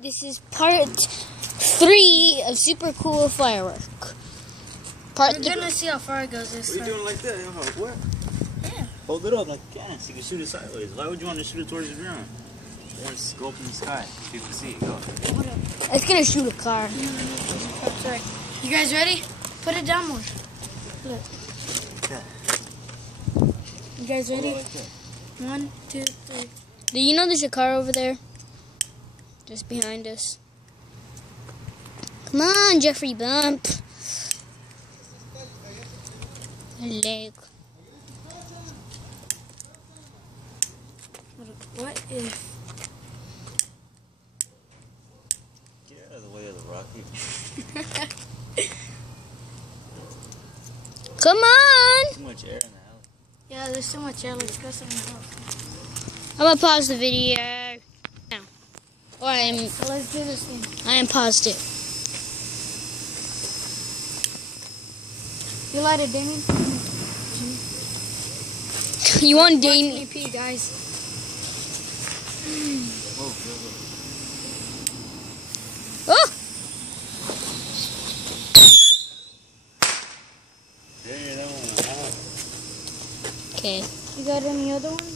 This is part 3 of super cool firework. We're gonna see how far it goes this time. What are you doing like that? What? Yeah. Hold it up like that so you can shoot it sideways. Why would you want to shoot it towards the ground? You want to go up in the sky so you can see it. Go. It's gonna shoot a car. Sorry. You guys ready? Put it down more. Look. Yeah. You guys ready? Like that. 1, 2, 3. Do you know there's a car over there? Just behind us. Come on, Jeffrey Bump. Hello. What if... Get out of the way of the rocket. Come on. Too much air in the alley. Yeah, there's so much air. Let's go somewhere else. I'm gonna pause the video now. Or So let's do this thing. I am paused it. You light it, Damien? You want Watch Damien? me pee, guys. Whoa, whoa, whoa. Oh! There, that one. Okay. You got any other ones?